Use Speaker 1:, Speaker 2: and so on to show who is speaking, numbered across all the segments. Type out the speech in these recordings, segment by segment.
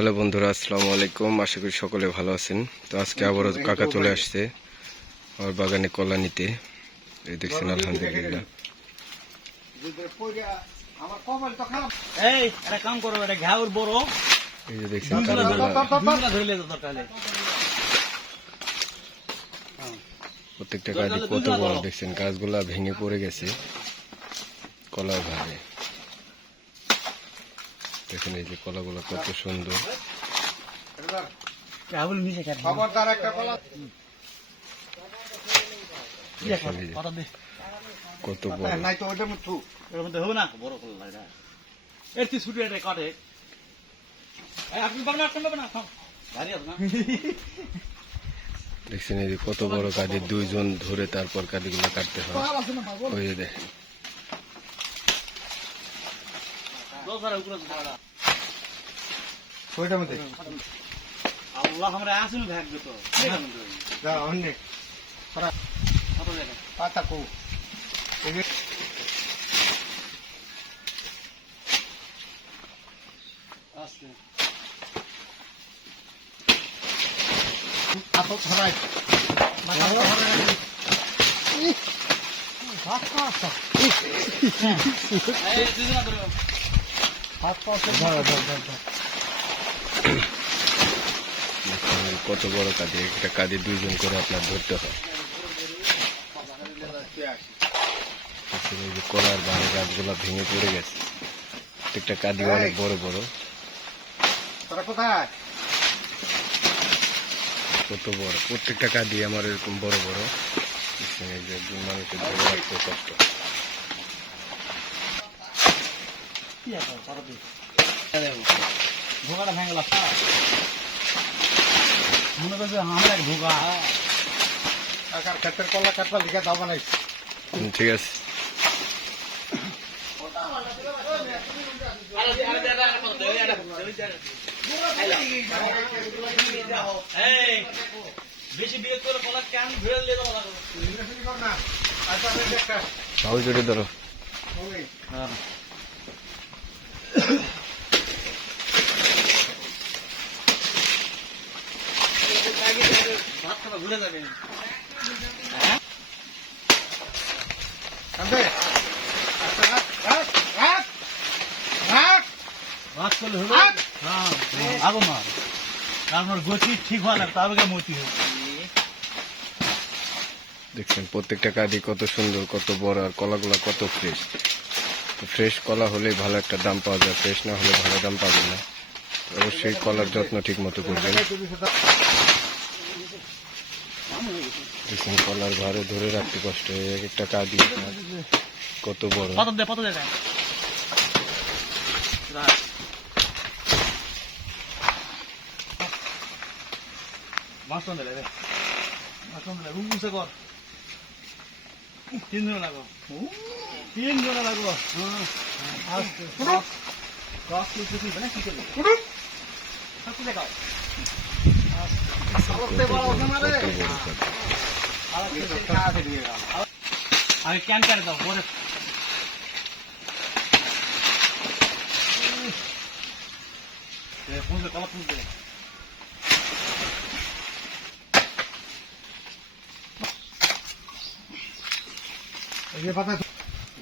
Speaker 1: Hello বন্ধুরা আসসালামু আলাইকুম। আশা করি সকলে ভালো আছেন। তো আজকে আবারও কাকা চলে আসছে আমার বাগানে কলা নিতে এই দেখছেন আলহামদুলিল্লাহ।
Speaker 2: এই একটা কাম করো এটা ঘাউর বড়।
Speaker 1: এই যে দেখছেন। প্রত্যেকটা কাজই কত বড় দেখছেন গাছগুলা ভেঙে পড়ে গেছে। কলার ভাবে দেখেন এই যে কলাগুলো কত সুন্দর।
Speaker 2: রাহুল মিশে খাবে
Speaker 3: খবরদার একটা কলা।
Speaker 1: যে
Speaker 2: কত দে?
Speaker 1: কত বড়।
Speaker 3: নাই তো ওইটা মুঠু।
Speaker 2: এর মধ্যে হবে না? বড় করলা এটা। এর তুই ছুটি এটা কাটে। এই, আপনি পারবেন আপনি পারবেন না? থাম। ভারী আছে না?
Speaker 1: দেখছেন এই যে কত বড় কাজে দুইজন ধরে তারপর কাজগুলো কাটতে হয়। ওই দেখেন।
Speaker 3: ওইটার মধ্যে?
Speaker 2: আল্লাহ আমরা আসুন ভাগ্য তো।
Speaker 3: অনেক পাতা কো। ধরাই
Speaker 1: কত বড় কাজে? একটা কাজে দুইজন করে আপনার ধরতে হয়। কলার বাগানে গাছগুলো ভেঙে পড়ে গেছে। প্রত্যেকটা কাঁদি অনেক বড় বড়। কত বড়? প্রত্যেকটা কাঁদি আমার এরকম বড় বড়। একজন মানুষের ধরে রাখতে কষ্ট।
Speaker 2: কি আছে? কত দে? এই দেখো, ধোকাটা ভেঙে গেল। মনে করছে আমরা এক
Speaker 3: কাকার ক্ষেতের কলা কাটলা লিখে দাও বানাইছি।
Speaker 1: ঠিক আছে।
Speaker 3: আচ্ছা
Speaker 1: ধরো। দেখছেন প্রত্যেকটা কাঁদি কত সুন্দর কত বড় আর কলাগুলা কত ফ্রেশ ফ্রেশ কলা হলে ভালো একটা দাম পাওয়া যায়, ফ্রেশ না হলে ভালো দাম পাবেন না। অবশ্যই কলার যত্ন ঠিক মতো করবেন। কলার ঘরে ধরে রাখতে কষ্ট হয় এক একটা আপনার কত বড়।
Speaker 2: মাস্টার দিলে রে মাস্টার রুম মুছে কর। তিন জন লাগো। তিন জন লাগবো আস্তে দশ মিনিট কিছু মানে। আগে ক্যান দাও পরে পুঁজে
Speaker 3: এই যে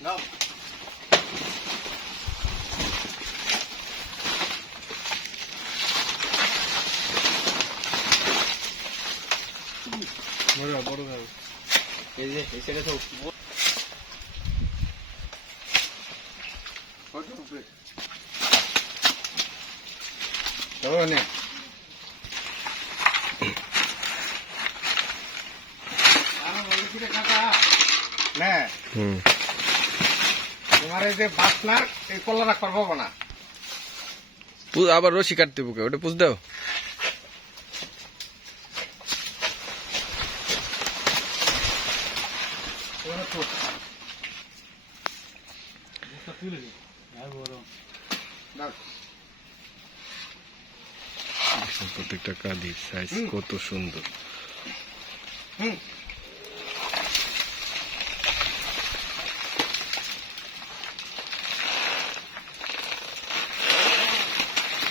Speaker 3: গোলাটা শুনতে মারো
Speaker 1: কলা আবার বেশি ভাঙে
Speaker 3: পানি
Speaker 1: হয়েছে তো এই জন্য
Speaker 3: কাও আস্তে
Speaker 1: সেটা বড় বড় এই যে সেটা তো
Speaker 3: ওইটা উপরে ধরো নে আমি বলেছি রে কাকা নে
Speaker 1: হুম
Speaker 3: তোমার এই যে বাসনা এই কলা রাখবার না
Speaker 1: আবার রশি কাটতে বুকে ওটা পুষ দাও। প্রত্যেকটা কাঁদির সাইজ কত সুন্দর।
Speaker 3: হুম।